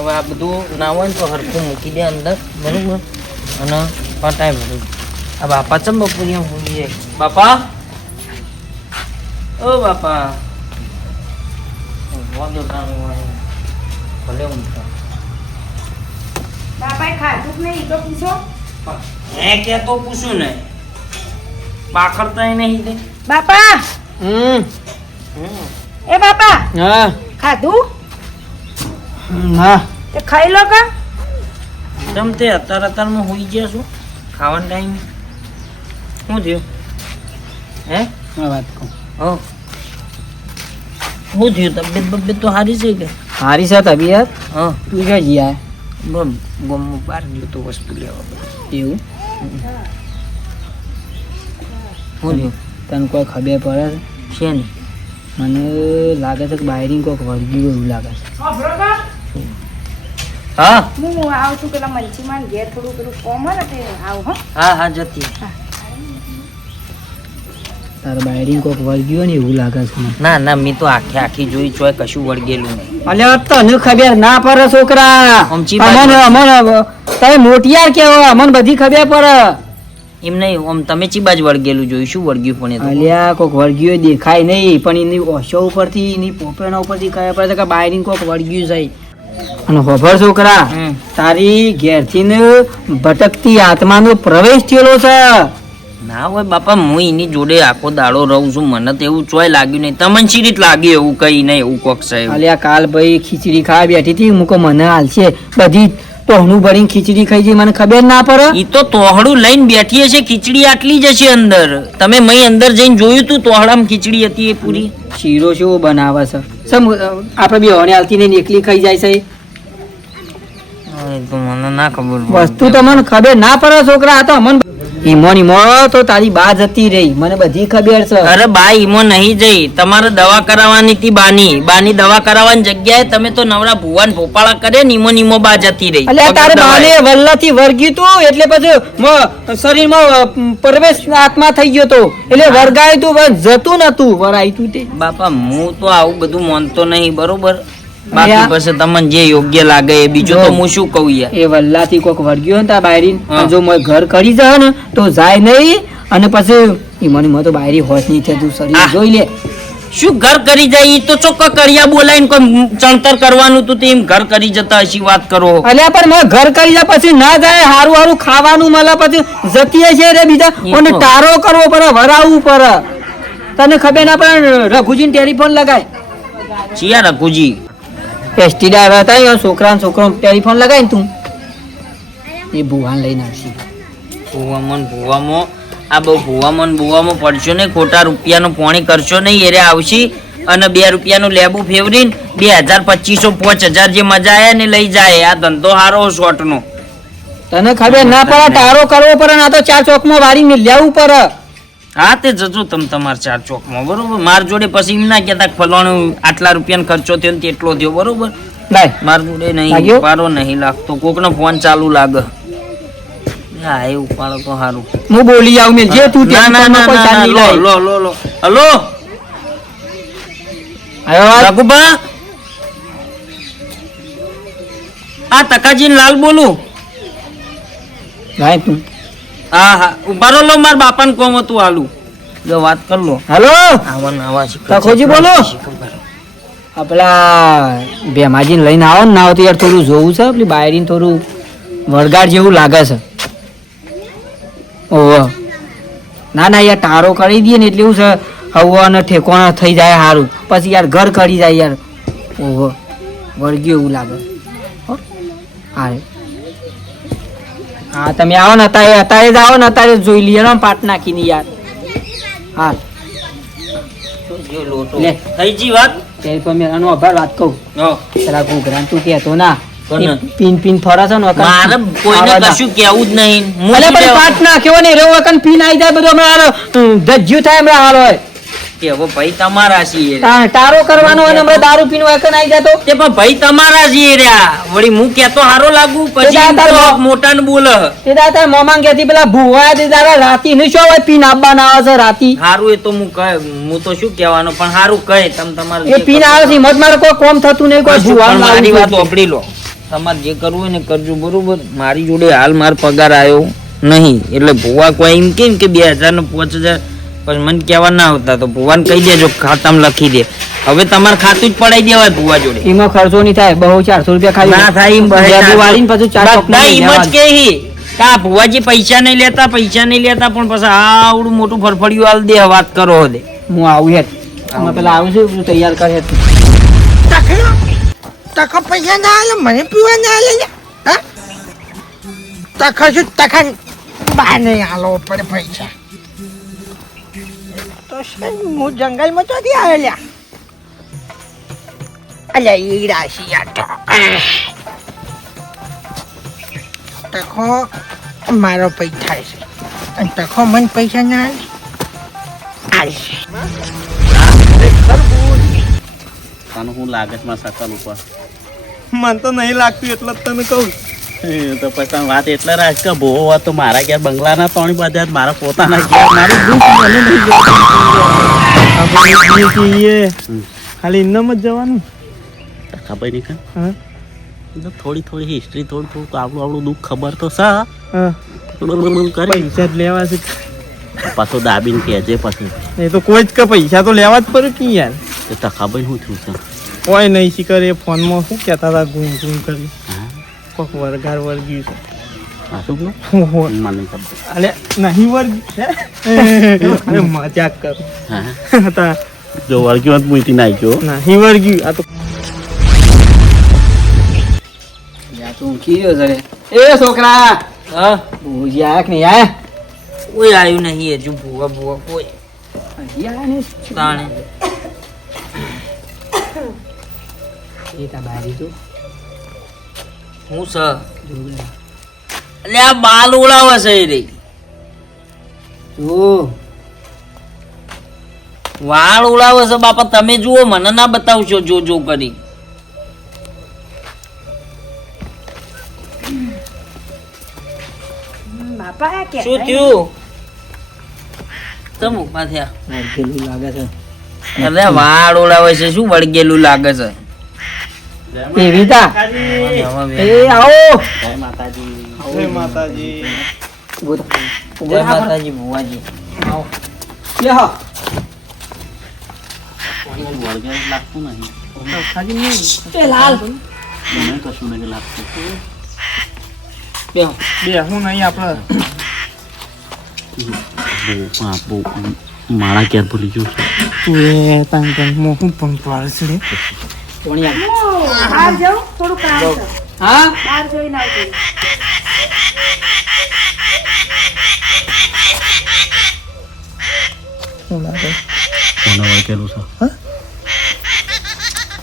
હવે આ બધું ના હોય ને તો હરખું મૂકી દે અંદર બરોબર અને પટાય બધું. આ બાપા ચમ બપોરિયા હોઈ જાય બાપા ઓ બાપા વાંધો ભલે ઊંઘતા બાપાએ ખાધું કે નહીં તો પૂછો. હે કે તો પૂછું ને પાખડતા નહીં તે બાપા એ બાપા હા ખાધું હા તે ખાઈ લો કા. તમ તે અત્યારમાં હોઈ ગયા છો ખાવાનો ટાઈમ શું થયું હે વાત કહું હો શું થયું તબિયત તો સારી છે કે હારી છે તબિયત હા તું ક્યાં જીયા બમ ગમું બહાર ગયો તો વસ્તુ લેવા એવું શું થયું તને કોઈ ખબર પડે છે ને મને લાગે છે કે બાયરિંગ કોઈક વળગ્યું એવું લાગે છે સાંભળો કા હા હું આવું છું પેલા મંચીમાં ઘેર થોડું પેલું કોમ હોય ને તે આવું હો. હા હા જતી તારે બાયરિંગ કોઈક વળગ્યું ને એવું લાગે છે મને. ના ના મેં તો આખી જોઈ ચોય કશું વળગેલું નહીં અલ્યા તને ખબર ના પડે છોકરા આમચી તમે મોટિયાર કેવા અમને બધી ખબર પડે. એમ નહીં આમ તમે ચીબાજ વળગેલું જોયું શું વળગ્યું પણ એ તો અલ્યા કોઈક વળગ્યું દેખાય નહીં પણ એની ઓશો ઉપરથી એની પોપેના ઉપરથી ખબર પડે કે બાયરિંગ કોઈક વળગ્યું છે. અને ખબર છોકરા હમ. તારી ઘેરથી ને ભટકતી આત્માનો પ્રવેશ થયેલો છે. ના હોય બાપા હું એની જોડે આખો દાડો રહું છું મને તો એવું ચોય લાગ્યું નહીં તમને શી રીત લાગ્યું એવું કઈ નહીં એવું કોક સાહેબ અલ્યા કાલ ભાઈ ખીચડી ખાવા બેઠી હતી મૂકો મને હાલશે બધી ટોહનું ભરીને ખીચડી ખાઈ જઈ મને ખબર ના પડે. ઈ તો તોહડું લઈને બેઠી હશે ખીચડી આટલી જ હશે અંદર તમે મય અંદર જઈને જોયું તું તોહડામાં ખીચડી હતી એ પૂરી શીરો શેવો બનાવે છે સમ આપણે બે હોને હાલતી નહીં એકલી ખાઈ જાય છે તો મને ના ખબર વસ્તુ તમને ખબર ના પડે છોકરા આ તો અમન ઈમો તો તારી બા જતી રહી મને બધી ખબર છે. અરે બા ઈમો નહીં જઈ તમારે દવા કરાવવાની હતી બાની દવા કરાવવાની જગ્યાએ તમે તો નવરા ભુવાન ભોપાળા કરે ને ઈમો બા જતી રહી એટલે તારે બાને વલ્લાથી વર્ગ્યું તું એટલે પછી શરીરમાં પ્રવેશ આત્મા થઈ ગયો તો એટલે વર્ગાય તું બસ જતું નતું વરાય તું તે બાપા હું તો આવું બધું માનતો નહીં બરોબર બાકી પછી તમને જે યોગ્ય લાગે એ બીજું તો હું શું કહું યાર એ વલ્લાથી કોક વર્ગ્યો ને તા બાયરી હા. જો મોય ઘર કરી જાય ને તો જાય નહીં અને પછી ઈમોની તો બાયરી હોશ નહીં છે તું શરીર આહ. જોઈ લે શું ઘર કરી જાય ઈ તો ચોખ્ખા કર્યા બોલાઈને કોઈ ચણતર કરવાનું તું એમ ઘર કરી જતા હશી વાત કરો અલ્યા પણ મોય ઘર કરી જાય પછી ના જાય હારું હારું ખાવાનું મળે પછી જતી છે રે બીજા એ અને તો. તારો કરવો પડે વરાવવું પડે તને ખબર ના પડે રઘુજીને ટેલિફોન લગાય ચિયા રઘુજી એસટી ડ્રાઈવર હતા છોકરા ટેલિફોન લગાય ને તું એ ભુવાન લઈને આવશે ભુવામાં આ બહુ ભુવામાં પડશો નહીં ખોટા રૂપિયાનું પોણી કરશો નહીં એરે આવશી અને 2 રૂપિયાનું લેબુ ફેવરીને 2000 2500 5000 જે મજા આયા ને લઈ જાય આ ધંધો હારો શોર્ટ નો તને ખબર ના પડે તારો કરવો પડે ને આ તો 4 ચોકમાં વારીને લેવું પડે હા તે જજો તમે તમારા 4 ચોકમાં બરોબર માર જોડે પછી એમ ના કહેતા ફલાણું આટલા રૂપિયાનો ખર્ચો થયો ને તેટલો થયો બરોબર લાય માર જોડે નહીં લાગ્યો? ઉપાડો નહીં લાગતો કોકનો ફોન ચાલુ લાગે હા એ ઉપાડો તો સારું હું બોલી આવું મેલ જે તું ના ના ના કોઈ ચાલ ના નહીં લો લાય. લો લો લો હલો આવ્યો વાત? રઘુબા આ તકાજી લાલ બોલું લાય તું હા હા ઉભા રહો લો માર બાપાને કોમ હતું હાલું જો વાત કર લો હેલો આવા તકોજી બોલો આપલા ભેમાજીને લઈને આવો ને ના આવો તો યાર થોડું જોવું છે પેલી બાયરીને થોડું વળગાડ જેવું લાગે છે ઓહો ના ના યાર તારો કરી દઈએ ને એટલે એવું છે હવા અને ઠેકોણા થઈ જાય સારું પછી યાર ઘર કરી જાય યાર ઓહો વળગ્યું એવું લાગે હો હા હા તમે આવો ને અત્યારે જ આવો ને અત્યારે જ જોઈ લઈએ ને પાટ નાખીને યાર હા લે. થઈ જી વાત ત્યારે તો મેં આનો આભાર વાત કહું હો. પેલા ઘૂઘરા તું કહેતો ના કોને? એ પીન પીન ફરે છે ને વખત મારે કોઈને આવા કશું કેવું જ નહીં હું અલે શું પણ કહેવા- પાટ નાખ્યો ને રેવો વખત પીન આવી જાય બધો હમણાં ધજ્જ્યું થાય હમણાં હાલ હોય કે હવે ભાઈ તમારા છીએ રે. તારો કરવાનો હોય ને હમણાં દારૂ પીન વખત આવી જાય તો તે પણ ભાઈ તમારા છીએ રહ્યા વળી હું કેતો હારો લાગુ પછી તે તાર તો મો- મોટાને બોલે તે દાદા મોમાંગ કહેતી પેલા ભૂવા તે દાદા રાતી ને શું હોય પીન આપવાના આવે છે રાતી હારું એ તો હું તો શું કહેવાનું પણ હારું કહે તમે તમારે એ પીન આવે છે હિંમત મારે કોઈ કોમ થતું નહીં કોઈ ભૂવા મારી વાત ઓપડી લો તમારે જે કરવું હોય ને કરજો, બરોબર. મારી જોડે હાલ મારો પગાર આવ્યો નહીં, એટલે ભુવા કોઈ એમ કેમ કે 2000 ને 5000 પછી મને કહેવા ના આવતા, તો ભુવાને કહી દેજો ખાતામાં લખી દે. હવે તમારે ખાતું જ પડાઈ દેવાય ભુવા જોડે. એમાં ખર્ચો નહીં થાય, બહુ 400 રૂપિયા ખાલી ના થાય એમ વાળીને પછી 4 બધા એમ જ કે કા ભુવાજી પૈસા નહીં લેતા પણ પછી આવડું મોટું ફરફડિયું હાલ દે, વાત કરો દે. હું આવું હેત અમે પેલા આવું છું તું તૈયાર કર હેત. ટકા પૈસા ના આલે મને પીવા ના આલે હા ટકા શું ટકા બહાર નહીં આલો પડે પૈસા તો હું જંગલમાં ચોથી આવેલા અલ્યા ઈડા શિયા ટકો મારો પૈસા છે અને ટકો મને પૈસા ના આલે તને શું લાગે છે મારા સકલ ઉપર? મને તો નહીં લાગતું એટલે જ તને કહું તો પછી વાત એટલે રાખ કે ભોવો વાત તો મારા ઘેર બંગલાના ત્રણ બધા મારા પોતાના ઘેર મારું દુઃખ મને નહીં ખાલી ઇન્દમ જ જવાનું ખબર નહીં ખા હા થોડી હિસ્ટ્રી થોડું આપણું દુઃખ ખબર તો સા કરી પૈસા જ લેવા છે પાછો દાબીને કહેજે પછી એ તો કોઈ જ કે પૈસા તો લેવા જ પડે કે યાર એ તો ખબર શું થયું છે કોઈ નહીં શીખર એ ફોનમાં શું કહેતા હતા ઘૂમ ઘૂમ કરી હા કોક વરગાર વળગ્યું છે આ શું કહ્યું? ઓહો. મને ખબર અલે નહીં વળગ્યું અરે મજાક કરું હા હતા જો વળગ્યો હોત મૂકી નાખ્યો નહીં વળગ્યું આ તો યા તું કીયો જરે એ છોકરા હા ભૂજી આયા કે નહીં આયા કોઈ આવ્યું નહીં હજુ ભુવા કોઈ હજી આયા નહીં તાણે એ તા બારી તો હું સ એટલે આ બાલ ઉડાવે છે એ રહી જો વાળ ઉડાવે છે બાપા. તમે જુઓ, મને ના બતાવશો જો કરી. બાપા આ કે શું થયું? તમ ઉભા થયા. વળગેલું લાગે છે અરે વાળ ઉડાવે છે, શું વળગેલું લાગે છે? એવી તા એ આવો જય માતાજી. જય માતાજી ઉભો થા. ઉભો જય થા. માતાજી ભુવાજી. આવો લે હા વળગેલું લાગતું નહીં એ લાલ મને કશું નહીં લાગતું બેહો બે હું નહીં આપણે મારા ઘેર ભૂલી ગયું છે તું એ તાંગ મોહું પણ પાડશે રે કોણી આવ બહાર જાઉં થોડું કામ છે હા બહાર જઈને આવજો શું લાગે કોને વળગેલું છે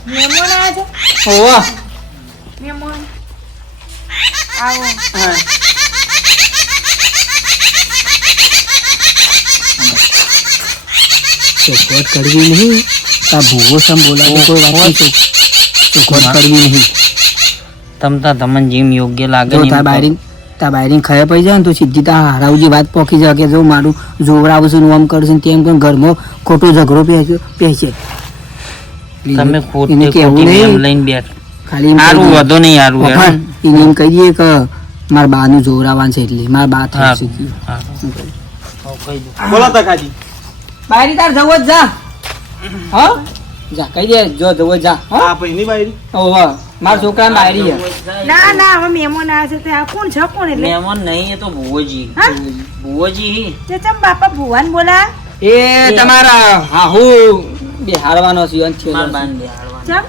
મહેમાન આવ્યા છે ઓવા મહેમાન આવો હા ચોખવટ કરવી નહીં તા ભૂવો સમ બોલાવે કોઈ વાત નહીં ચોખવટ કરવી નહીં તમને જેમ યોગ્ય લાગે જો ને એમ તા બાયરીને ખયા પડી જાય ને તો સીધી તા હારાવજી વાત પોકી જાય કે જો મારું જોવરાવું છે ને આમ કરશે ને તેમ કરીને ઘરમાં ખોટો ઝઘડો પહેશે તમે ખોટી એને કહેવું ખોટી નહીં. એમ લઈને બેઠ. ખાલી એમ હારું કહી દઈએ. વધો નહીં હારું પપ્પા, હેડો. એને એમ કહી દઈએ કે મારા બાનું જોવરાવાનું છે એટલે મારા બા થાય હારું. છે હારું. કહી દો. બોલો તકાજી બાયરી તાર જવો જ જા હા જા કહી દે જો જવો જ જા હા આ પૈની બાયરી ઓહો મારા છોકરા બાયરી છે ના ના હવે મહેમાન આવ્યા છે તે આ કોણ છે કોણ એટલે મહેમાન નહીં, એ તો ભુવોજી. હા? ભુવોજી. તે ચમ બાપા ભુવાન બોલા એ તમારા હાહુ બેહાડવાનો છે અંત છે માર બાને બેહાડવાનું. ચમ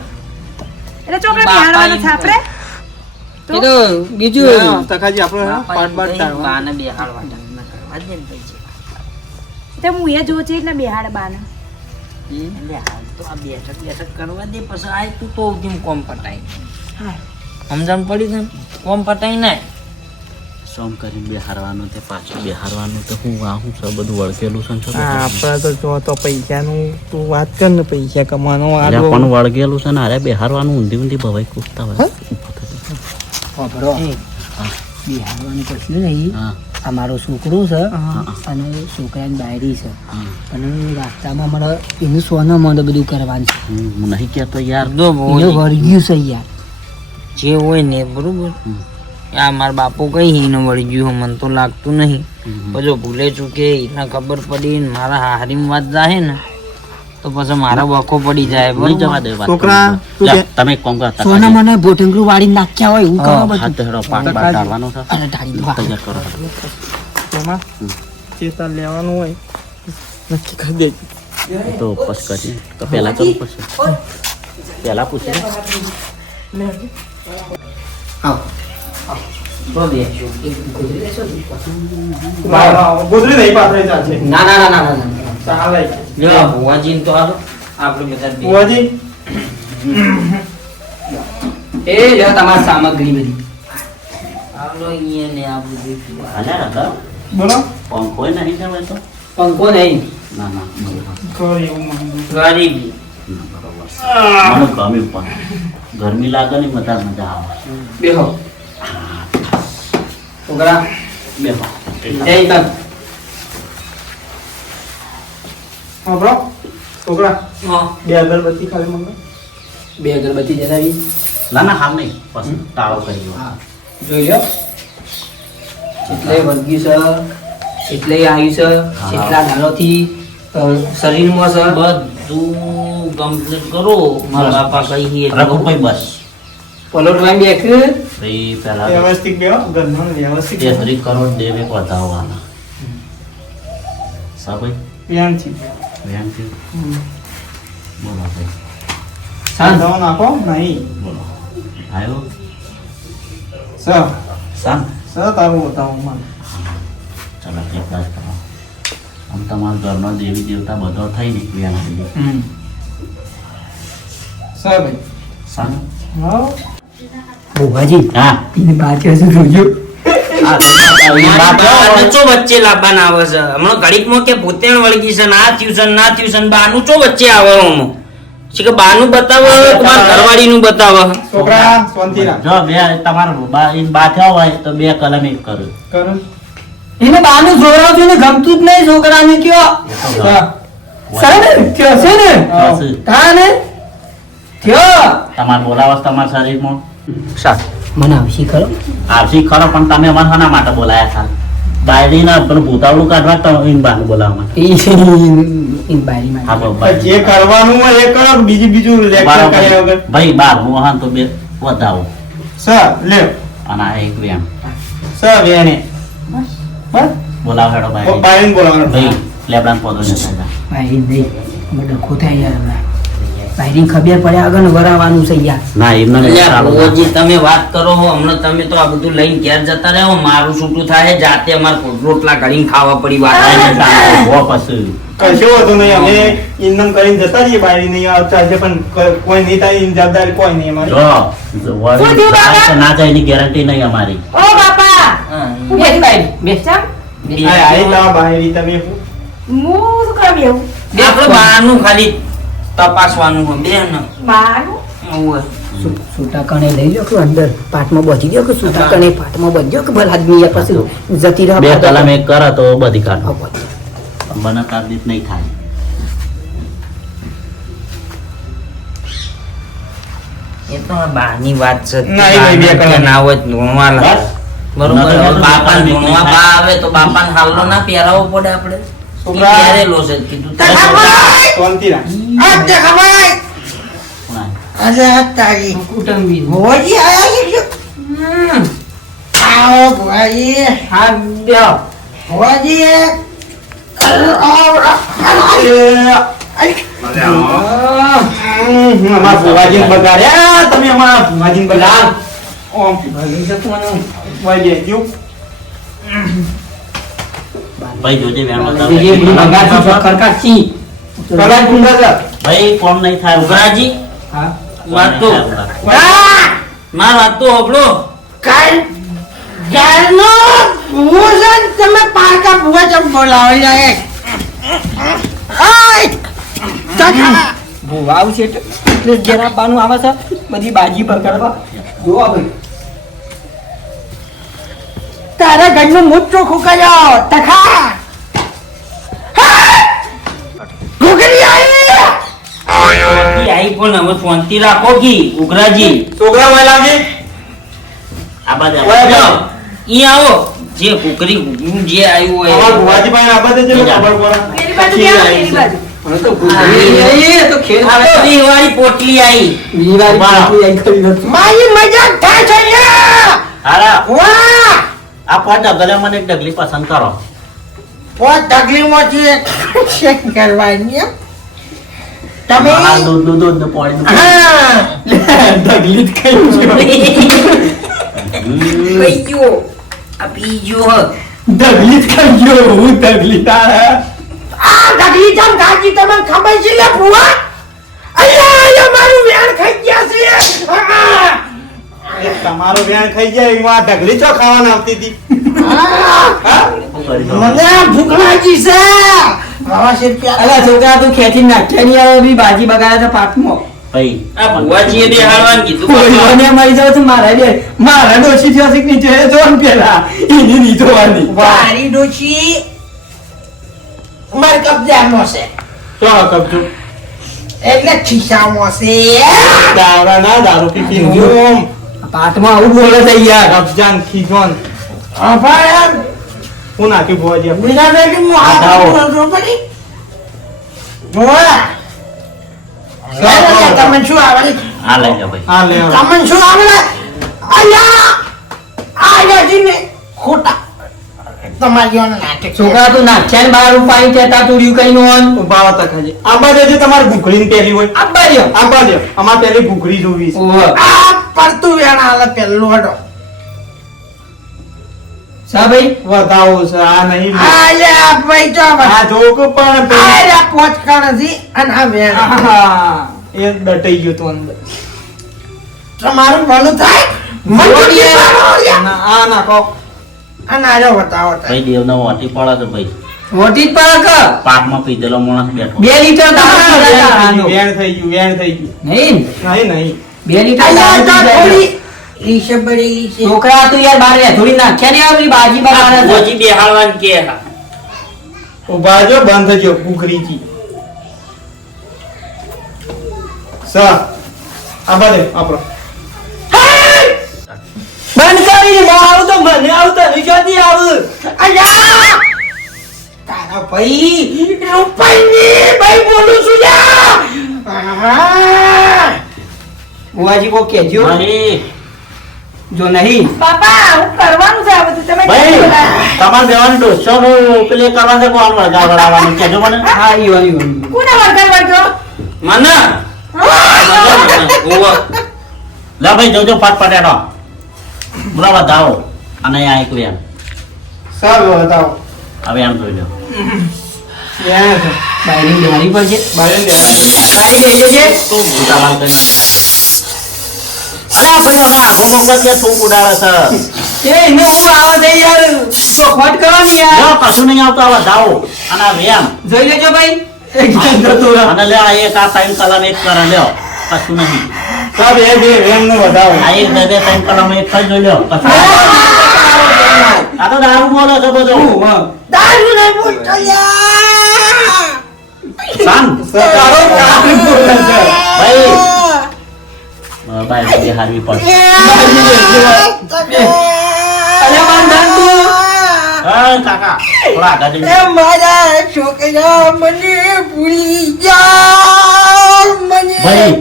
એટલે છોકરા બાપા બિહાડવાના એમ છાપરે એ તો બીજું તકાજી આપણે બાપાને પાટ કઈ પાડતા બાને બેહાડવાના. ના કરવા દે ને પછી. તે હું એ જોઉં છું એટલે બિહાડ બાને એટલે હાલ તો આ બેઠક કરવા દે, પછી આય તું તો કેમ કોમ પટાય. હા સમજણ પડી છે ને? કોમ પટાય નાય. સોમ કરીને બેહારવાનું તે પાછું બેહારવાનું તો હું આ હું છે બધું વળગેલું છે ને શું હા બધું? આપણે તો જો તો પૈસાનું તું વાત કર ને પૈસા કમાવાનો અલ્યા પણ વળગેલું છે ને અરે બેહારવાનું ઊંધી ભવાઈ કૂદતા હોય વાપરો બિહાડવાનું કશું નહીં હા આ મારો છોકરો છે હા. અને છોકરાની બાયરી છે હા અને રાસ્તામાં મારે એનું સોનું મને બધું કરવાનું છે હું નહીં કહેતો યાર જો એને ભુવોજી. વર્ગ્યું છે યાર જે હોય ને બરોબર આ મારા બાપુ કઈ હીને વળી ગયું મને તો લાગતું નહીં પછી ભૂલે ચૂકે એને ખબર પડી ને મારા હારીમ વાત જાય ને તો પછી મારા વખો પડી જાય નહીં જવા દે વાત. છોકરા, તું જા, કે- તમે એક કામ કરો, તકાજી. સોના મને ભોટંગલું વાળી નાખ્યા હોય એવું કરો હા, બધું હાથ હેડો, પાક બાક ઢાળવાનો છે. અરે ઢાળી દો. તૈયાર કરો. એમાં જે તાર લેવાનું હોય નક્કી કરી દેજો. તો બસ કરીએ તો પહેલા કરું પછી પહેલા પૂછી આવો. તો દેશું. ગોદરી નહીં પાથરે ચાલશે. ના ના ના ના ના ના. ચાલે. લ્યો આ ભુવાજીને તો હાલો આપણે બધા બે. બુઆજી, એ લ્યો તમારી સામગ્રી બધી હાલો અહીંયા ને આ બધું. હાલ્યા રાખો. બોલો. પંખોય નહીં જવાય તો પંખો નહીં ના ના બરોબર. ઘર એવું માંગુ. ગરીબી. મને ગમ્યું પણ ગરમી લાગે ને મજા મજા આવે બેહો છોકરા બેહો જય તન હા બ્રો. છોકરા, હા. 2 અગરબત્તી ખાલી મંગા. 2 અગરબત્તી જણાવી ના ના હાલ નહીં પછી તાળો કરી દો. હા જોઈ લ્યો એટલે વર્ગ્યું છે એટલે આવ્યું છે એટલા દાડોથી શરીરમાં છે બધું કમ્પ્લીટ કરો મારા બાપા કઈ રાખો ભાઈ બસ પલોટમાં બેઠું ભાઈ પહેલા વ્યવસ્થિત બેહો. ઘરનું વ્યવસ્થિત બેહો. 33 કરોડ દેવે વધાવવાના સાભાઈ વ્યાણથી. વ્યામથી બોલો ભાઈ સાંધો નાખો નહીં. બોલો આવ્યો સર શાંત સર તારું બતાવું મને. ચાલો કેટલા જ કરો આમ તમારા ઘરનો દેવી દેવતા બધો થઈ ને વ્યામથી સર ભાઈ. શાંત હા. ભોગાજી હા એને બાકી હશે જોજો મારા બાને ચો વચ્ચે લાવવાના આવે છે હમણાં ઘડીકમાં કે પોતે વળગી છે ના ટ્યુશન બાનું ચો વચ્ચે આવે હમ છે કે બાનું બતાવે તમારા ઘરવાળીનું બતાવે છોકરા, શાંતિ રાખ. જો બે તમારે બાથ્યા હોય તો 2 કલમ એક કર્યું કરો. એને બાનું જોડાવતું ને ગમતું જ નહીં છોકરાને કયો સર. સાને થયો છે ને બસ. હા ને થયો તમારે બોલાવા તમારા શરીરમાં સાત મને આવશી ખરો આવશી ખરો પણ તમે અમારે શાના માટે બોલાયા હતા બાયડીના પેલું ભૂતાવળું કાઢવા તો ઈન બાને બોલાવવા માટે. ઇન બારીમાં હા તો જે કરવાનું હોય એ કરો. બીજું લેક્ચર કર્યા વગર. ભાઈ બાર મોહન તો 2 વધાવો સર લ્યો. અને આ એક વ્યામ સર વેણે. બસ. બોલાવ હેડો બાયડી બારીને બોલાવવાનું. ભાઈ લેબડાન પોદો ને સાહેબ બારી નહીં અમે ડખો થાય યાર હમણાં બારી ખબર પડે આગળ વરાવાનું છે યાર ના એમને અલ્યા ભુવાજી, તમે વાત કરો છો, હમણાં તમે તો આ બધું લઈને ઘેર જતા રહો મારું છૂટું થાય જાતે અમારે રોટલા ઘડીને ખાવા પડી વાત પછી કશો વાંધો નહીં. અમે ઇન્નમ કરીને જતા રહીએ. બારી નહીં આવતા છે પણ કોઈ નહીં થાય એની જવાબદારી કોઈ નહીં અમારી. જો વળી જાય કે ના જાય એની ગેરંટી નહીં અમારી ઓ બાપા બેસ બારી બેસ ચમ આ આવી તા બારી તમે શું? હું શું કામ એવું આપણે બાનું ખાલી તપાસવાનું હોય બેન મારું હોય. સૂટા કણે લઈ લો કે અંદર પાટમાં બાંધી દો કે સૂટા કણે પાટમાં બાંધી દો કે ભલા આદમી યાર પછી જતી રહે 2 કલમ એક કરે તો બધી કાઢો હા, બાંધી દો. બને તાર નહીં થાય એ તો આ બાની વાત છે ના, એ ભાઈ બે કલાક. ના હોય તો ધૂણવા લાગે. બસ. બરોબર ના, ના, બાપાને ના, ધૂણવા ના. બા આવે તો બાપાને હાલનો ના પહેરાવો પડે આપણે ઈ છોકરા. પહેરેલો છે કીધું તો. શાંતિ રાખ. કોણ આવ્યું? કુટુંબી હા બેહો અમારા ભુવાજીને બગાડ્યા. તમે અમારા ભુવાજીને બગાડ. ઓમ વાઈ જાય ગયું. ભાઈ જોજે વેણ જે બતાવે. બધું બગાડશું તો ખરકાશી. કલાક ગુંડા સર. ભાઈ કોમ નહીં થાય ઉભરાજી, હા વાત તો માર વાત તો હોભળો. તમે પાકા ભુવા ચમ બોલાવો યાર. ભૂવા આવશે એટલે જરા બાનું આવે છે બધી બાજી પકડવા જોવા ભાઈ તારા ઘરનું મુખ ચોખ્ખું કર્યો તખા. ઘૂઘરી આવી. ઈ આઈ પણ હવે શાંતિ રાખો કી ઉઘરાજી. છોકરા વાળા લાગે. આ બાજુ ઓય જો, ઈ આવો જે કુકરી જે આવ્યું હોય અમાર ભુવાજી પાસે આ બધે જે ખબર પડે પેલી બાજુ ગયા પેલી બાજુ હવે તો ભૂલી એ તો ખેલ આ તો દિવાળી પોટલી આવી બીવારી વાહ. પાછી આઈ કરી દો. મારી મજાક થાય છે લ્યા. હારા વાહ આ પાંચ ડગલે મને એક ડગલી પસંદ કરો પોત તકલીફમાંથી એક ચેક કરવાની એમ. તમે આ દૂધ પાણી હા ઢગલી જ ખાઈ ગયો. કઈ ગયો આ પી ગયો હ. ઢગલી જ ખાઈ ગયો હું ઢગલી તારા આ ઢગલી જમ ગાજી તમને ખબર છે લે ભુવા? અલ્યા મારું વેણ ખાઈ ગયા છે. આ, એ તમારો વેણ ખાઈ જાય એમાં ઢગલી ચો ખાવાના આવતી હતી આ, મને ભૂખ લાગી છે. આવા છે પ્યાલા. અલા છોકરા તું ખેંચી નાખ્યા ની આવે બી ભાજી બગાડ્યા હતા પાકમાં ભાઈ આ ભુવાજીએ બેહાડવાનું કીધું મને મરી જાવ તો મારા ડોશી થયો છે કે નીચે જો ને પેલા એની ની જોવાની મારી ડોશી મારા કબજામાં છે ચો કબજો એટલે ખિસ્સામાં છે. દારા ના દારૂ પી પી પાટમાં આવું બોલે છે યાર કબજાન ખીજવાન હા ભાઈ હું નાખ્યું ભુવાજી આપણે બીજા બેટી હું હાથ આધાઓ. બોલતો પડી. ભુવા તમને શું આવડે? આ લઈ લો ભાઈ હા લે આવો. તમને શું આવડે? અલ્યા આ ને ખોટા તમારી જેવાના નાટક છોકરા તું નાખ્યા ને 12 રૂપિયા કહેતા તું કઈ નો ઉભા હતા ખાલી આંબા જે તમારે ભૂખરી પહેલી હોય આબા રહ્યો આંબા લ્યો અમાર પહેલી ભૂખરી જોવી છે ઓહો આ પડતું વેણ આલે પેલું હડો. સા ભાઈ વધાવો છે આ નહીં આલ્યા ભાઈ તો આ જોકો પણ પેલી- આલ્યા પોચકા નથી અને આ વેણ આહા. એ દટાઈ ગયો તો અંદર તમારું ભલું થાય મંજૂરી કરો લ્યા. ના આ નાખો અને આજો બતાવો ભાઈ દેવનો વાટી પડે છે ભાઈ મોટી જ પાક પાકમાં પીધેલો માણસ બેઠો 2 લીટર દારૂ પીધા આનો. વેણ થઈ ગયું વેણ થઈ ગયું નહીં નહીં નહીં 2 લીટર અલ્યા દારૂ તો પીધા થોડી લીસે બળેલી છે. છોકરા તું યાર બાર થોડી નાખ્યા ને આવી બાજી આ બગાડે છે. ભુવાજી બેહાડવાનું કે હા. ઉભા જો બંધ થઈ ગયો ભૂખરીજી સા આંબા દે આપણો બંધ કરી આવું તો મને આવતો નિશાથી આવું અલ્યા તારા ભાઈ રૂપાઈની ભાઈ બોલું છું યા. આહા. બુઆજી કો કેજો ભાઈ જો નહીં બાપા હું કરવાનું છે આ બધું તમે કેમ ભાઈ બોલાવ્યા? તમારે બેવાની ડોસો નું પેલે કરવા છે કોણ વળગાવડાવવાનું કેજો મને હા ઈવાની કોને વળગાડ વળગો? મને ઓવો. લા ભાઈ જોજો ફાટ પટેડો બોલા બતાવો અને આ એક વેણ સા બતાવો હવે એમ જોઈ લો વેણ છે બાયરી બેહારી પર છે બારે દે બાયરી બેહી છે તું ઉડાવા કરી અરે આપણે હવે આખો ભગવાન કે તું ઉડાડે છે એ એને હું આવે છે યાર તો ખોટ કરવાની યાર જો કશું નહીં આવતો આ બતાવો અને આ વેણ જોઈ લેજો ભાઈ એક જણ જતો રહે. અને લે આ એક આ ટાઈમ કલમ એક કરે લ્યો કશું નહીં સા બે વેણ નું બતાવો આ એક બે ટાઈમ કલમ એક જ જોઈ લ્યો કશું નહીં. આ તો દારૂ બોલો છો બધું હું, હા. દારૂ નહીં બોલતો યા. શાંત તારો કામ બોલે છે. ભાઈ ભાઈ હારવી પડશે અરે માર જાન તું હા કાકા થોડા આગળ જઈને. એ મારા છોકરા મને ભૂલી જા. મને ભાઈ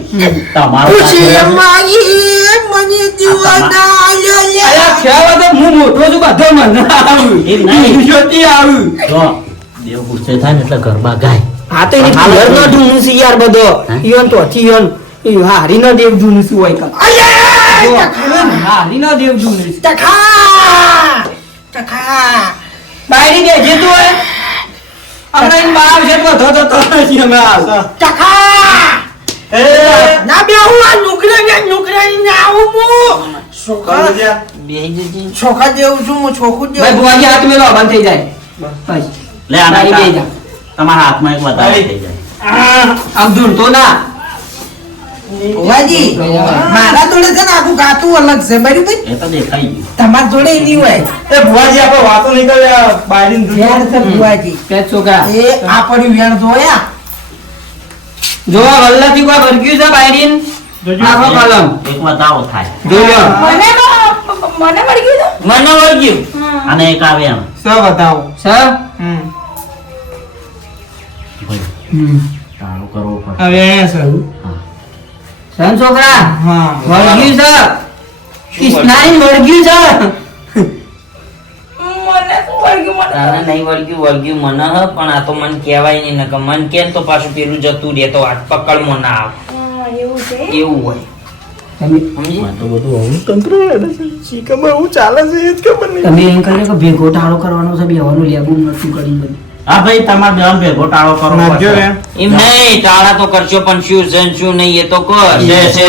તમારો ખુશી કાકો મારી મને દીવાના આલ્યો અરે યા. ખેવા તો હું મોટો છું બધો મને આવું એમ નહીં. જોતી આવું જો દેવ ગુસ્સે થાય ને એટલે ગરબા ગાય હા તો એની પિયર નો ધૂનું છે યાર બધો ઈયોન તો થી ઈયોન એ હારી નો દેવ ધૂનું છે હોય કા અલ્યા હારી નો દેવ ધૂનું છે ટખા ટખા બાયરી દે જે તું હોય હમણાં એમ બાર છે તો ધો ધો નથી અમે આવ ટખા એ ના બે હું આ નુકરા ને આવું હું છોકરા સમજ્યા બેહી જજે. છોકરા દેવું છું હું છોકરું ભાઈ દેવું. બુઆજી હાથ મેલો બંધ થઈ જાય બસ લે આના બારી બેહી કા- જા. તમારા હાથમાં એક વધારે થઈ જાય આમ ધૂણતો ના ભુવાજી, મારા જોડે છે ને આખું ગાતું અલગ છે બરાબર. એ તો દેખાઈ ગયું તમારા જોડે ઈ નહીં હોય. એ ભુવાજી આપણે વાતો નીકળ્યા બાયડીને દૂધ વેણ છે ભુવાજી. પેટ છોકરા એ આ પડ્યું વેણ જોયા. જો આ વલ્લાથી કોઈ ભરક્યું છે બાયડીન જોજો. આખો કલમ એક બતાવો થાય જોયો મને તો મને વળગી દો. મને વળગ્યું. અને એક આવે એમ સ બતાવો સર ભાઈ તારું કરવું પડે હવે અહીંયા સર સન છોકરા હા વળગ્યું છે કૃષ્ણાઈ વળગ્યું છે મને શું વળગ્યું મને તારે નહીં વળગ્યું વળગ્યું મને હ, પણ આ તો મને કહેવાય નહીં નકર મન કે તો પાછું પેલું જતું રહે તો હાથ પકડમાં ના આવે એવું છે એવું હોય તમે સમજી? મને તો બધું આવું તંત્ર હેડે છે શીખમાં હું ચાલે છે એ જ ખબર નહીં. તમે એમ કહ્યું કે ભેગો ટાળો કરવાનો છે બેવાનું લેબુ નતું કરી બધું હા ભાઈ તમારે બેન ભેગો ટાળો કરવો નાખજો પડશે. એમ. એમ નહીં ટાળા તો કરશો પણ શું છે ને શું નહીં એ તો કહો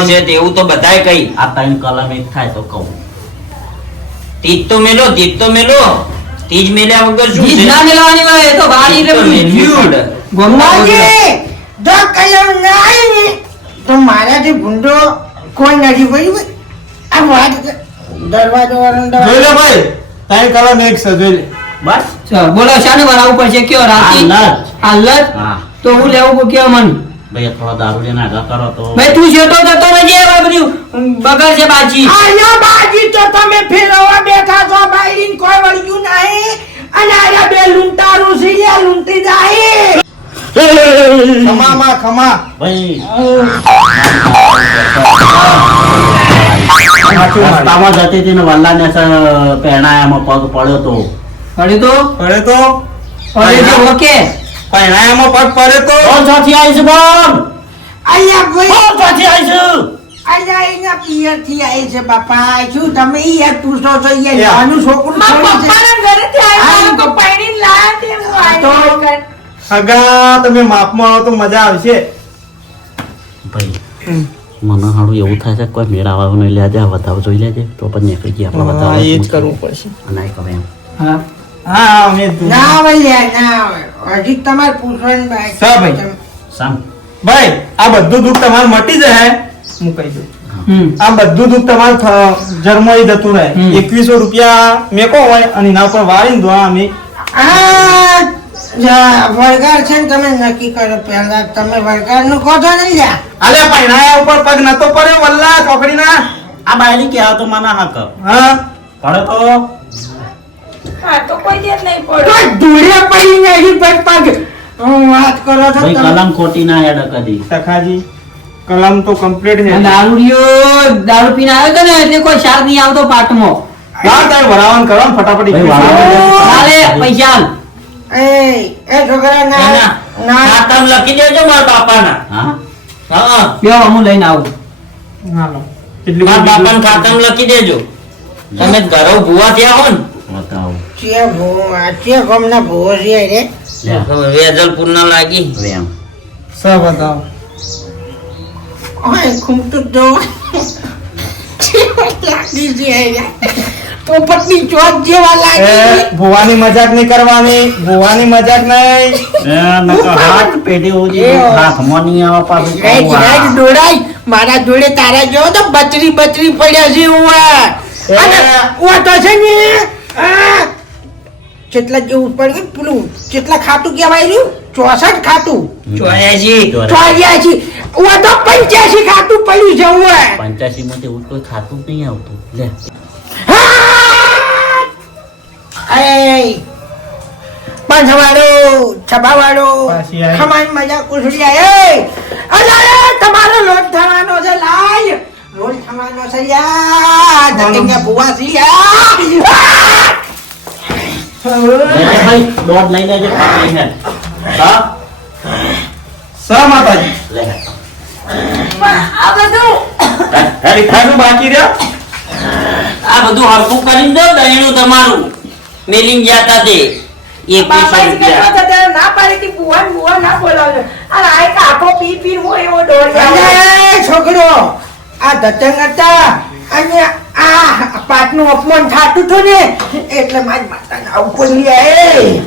છે તે એવું તો બધાય કઈ આ ત્રણ કલમ એક થાય તો કહું તીજ તો મેલો તીજ મેલ્યા વગર શું જીત છે ના મેળવાની હોય એ તો વાળી તીજ તો મેલવી પડે. ગોમના બાજી જો કલમ ના આવી ને તો મારાથી ભૂંડો કોઈ નથી બરાબર આ વાત દરવાજો વાળો જોઈ લે ભાઈ તારી કલમ એક છે જોઈ લે. બસ ચાલ, બોલો શાને બનાવવું પડશે કયો રાતી હાલત. હાલત હા તો હું લેવું કયો મન ભાઈ થોડો દારૂ લઈને આગળ કરો તો ભાઈ તું શેતો જતો રહેજે હવે બધું બગર છે બાજી આયા બાજી તો તમે ફેરવવા બેઠા છો બાઈડીન કોઈ વળગ્યું નહીં અને આયા બે લૂંટારું છે એ લૂંટી જાય ખમા માં ખમા. ભાઈ માથું મારી. રસ્તામાં જતી હતી ને વલ્લાને પહેણાયામાં પગ પડ્યો તો પડે તો પડે તો પડે છે ઓકે પહેણાયામાં પગ પડે તો કોણ સાથી આવીશ બોલ આયા ભાઈ કોણ સાથી આવીશ આયા એના પિયર થી આવી છે બાપા શું તમે યાર પૂછો છો યાર યા. નાનું છોકરું મારા થોડું છે. પપ્પાના ઘરેથી આવ્યા તો પૈણીને લાયા તે હું આવી અગા તમે માપમાં આવો તો મજા આવશે. ભાઈ મને હાડું એવું થાય છે કોઈ મેળ આવવાનું નહીં લેજે વધાવ જોઈ લેજે તો પણ નીકળી ગયા આપણે હા, વધાવ એ જ કરવું પડશે. અને આ કહે એમ હા હા અમે જ ના આવે યાર ના આવે હજી તમારે પૂછવાનું બાકી સા ભાઈ. સામ ભાઈ આ બધું દુઃખ તમારે મટી જાય હું કહી દઉં આ બધું દુઃખ તમારે જન્મોય જતું રહે. 2100 રૂપિયા મેકો હોય અને એના ઉપર વાળીને દો અમે આ વળગાર છે ને તમે નક્કી કરો પહેલા તમે વળગાર નું કહો છો ને લ્યા અલે પહેણાયા ઉપર પગ નતો પડ્યો વલ્લા ચોકડીના. આ બાયડી કે તો મને હક હા પડે તો હા તો કોઈ દેત નહીં તો પડ્યો ધૂળે પડી નહીં પગ પગ હું વાત કરો છો ભાઈ તમે કલમ ખોટી ના હેડ કદી સખાજી કલમ તો કમ્પ્લીટ છે. દારૂ પીને આવ્યો હતો ને એટલે કોઈ શાક નહીં આવતો પાટમાં હા તારે વરાવન કરો ને ફટાફટ. ભાઈ, વરાવન. ચાલે પૈસા આલ. એ છોકરા ના એના ના ખાતામાં લખી દેજો મારા બાપાના હા હા લ્યો હું લઈને આવું હાલો. કેટલું મારા બાપાના ખાતામાં લખી દેજો તમે ઘરો ભૂવા થયા હો ને બતાવો ચે ભો આ ચે ગમના ભો છે રે લે વેજલપુર ના લાગી હવે એમ સા બતાવો. ઓય ખૂમતું તો લાગી છે યાર પોપટની ચોટ જેવા લાગી ભુવાની મજાક નહીં કરવાની. ભુવાની મજાક નહીં. હાથ પેઢી ઉજી હાથમાં નહીં આવે પાછું રાઈટ રાઈટ દોડાય મારા જોડે તારા જો તો બચરી બચરી પડ્યા છે ઉવા અને ઉવા તો છે ને આ કેટલા જેવું પડ ગયું પેલું કેટલા ખાતું કહેવાય રહ્યું 64 ખાતું ચોર્યાસી 84 ઉવા તો 85 ખાતું પડ્યું છે ઉવા 85 માં એવું કોઈ ખાતું જ નહીં આવતું લે એ પાંચવાળો છબાવાળો પાછી આવી. ખમાઈ મજા કુસડિયા એ અરે તમારો લોટ થવાનો છે લાય લોટ થવાનો છે યાર ધકેંગા બુવા છે યાર લેજે ભાઈ દોડ લઈ લેજે પાછી હેડ હા સા માતાજી. લે આ બધું હેડી ખાનું બાકી રહ્યા. આ બધું હરખું કરીને દો દહીણું તમારું મેલીને જાતા તે 2100 બાપાજી રૂપિયા કહેતા હતા, ના પાડી હતી, ભુવા ના બોલાવજો અને આ એક આખો પી પી હોય એવો દોડી અરે છોકરો આ ધતંગ હતા અને આ પાટનું અપમાન થાતું હતું ને એટલે મારી માતાને આવું પડી એ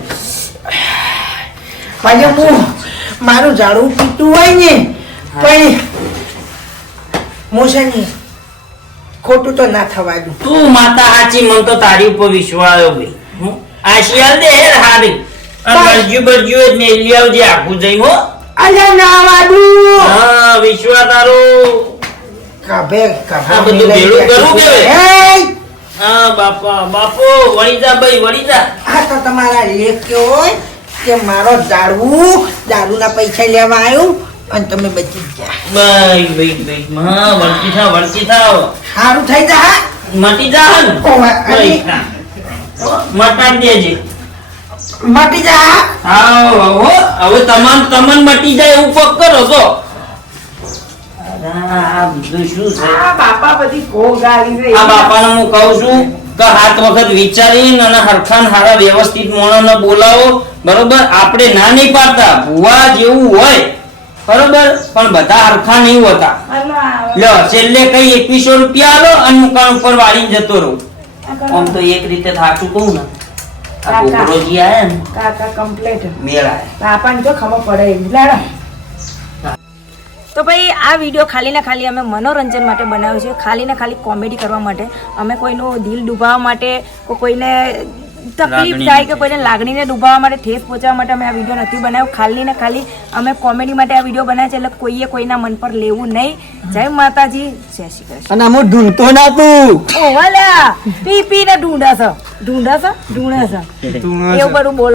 પછી હું મારું ઝાડું પીતું હોય ને પણ હું છે ને ખોટું તો ના થવા દઉં તું માતા હાચી મન તો તારી ઉપર વિશ્વાસ આવ્યો ભાઈ આશિયાલ દે હેર હારી બરજુ બરજુ જ મેલી આવજે આખું જઈ હો અરે ના વાડું હા વિશ્વાસ તારો કાભે આ બધું ભેળું કરવું કેવે? હા બાપા બાપુ વળી જા ભાઈ વળી જા. આ તો તમારા લેખ કેવો હોય કે મારો દારૂના પૈસા લેવા આવ્યું અને તમે બચી ગયા. ભાઈ હા વળકી થાવ સારું થઈ જા. મટી જા ને. ઓવે, ભાઈ, અને મટાડી દેજે. મટી જા. હા હવે તમને મટી જાય એવું પગ કરો તો. આ બીજું શું છે? આ બાપા બધી ભોગ આવી છે. આ બાપાને હું કહું છું કે 7 વખત વિચારીને અને હરખાન હારા વ્યવસ્થિત મોણોને બોલાવો. બરોબર, આપણે ના નહીં પાડતા ભુવા જેવું હોય બરોબર, પણ બધા હરખા નહીં હોતા. અલા, લ્યો છેલ્લે કઈ 2100 રૂપિયા આલો અને મુકામ ઉપર વાળીને જતો રહું. આમ તો એક રીતે થાચું કહું ને, આ છોકરોજી આયા ને કાકા કમ્પ્લેટ મેળ આયા. બાપાને તો ખબર પડે એમ. લાડો. તો ભાઈ આ વિડીયો ખાલી ને ખાલી અમે મનોરંજન માટે બનાવ્યો છે, ખાલી ને ખાલી કોમેડી કરવા માટે. અમે કોઈનું દિલ ડૂબાવવા માટે કે કોઈને તકલીફ થાય કે કોઈને લાગણીને ડૂબાવવા માટે, ઠેસ પહોંચાડવા માટે અમે આ વિડીયો નથી બનાવ્યો. ખાલી ને ખાલી અમે કોમેડી માટે આ વિડીયો બનાવ્યો છે, એટલે કોઈએ કોઈના મન પર લેવું નહીં. જય માતાજી, જય શ્રી કૃષ્ણ. અને હું ઢૂંઢતો ના તું ઓવા લ્યા, પી પી ને ઢૂંઢે છે એવું બધું બોલ.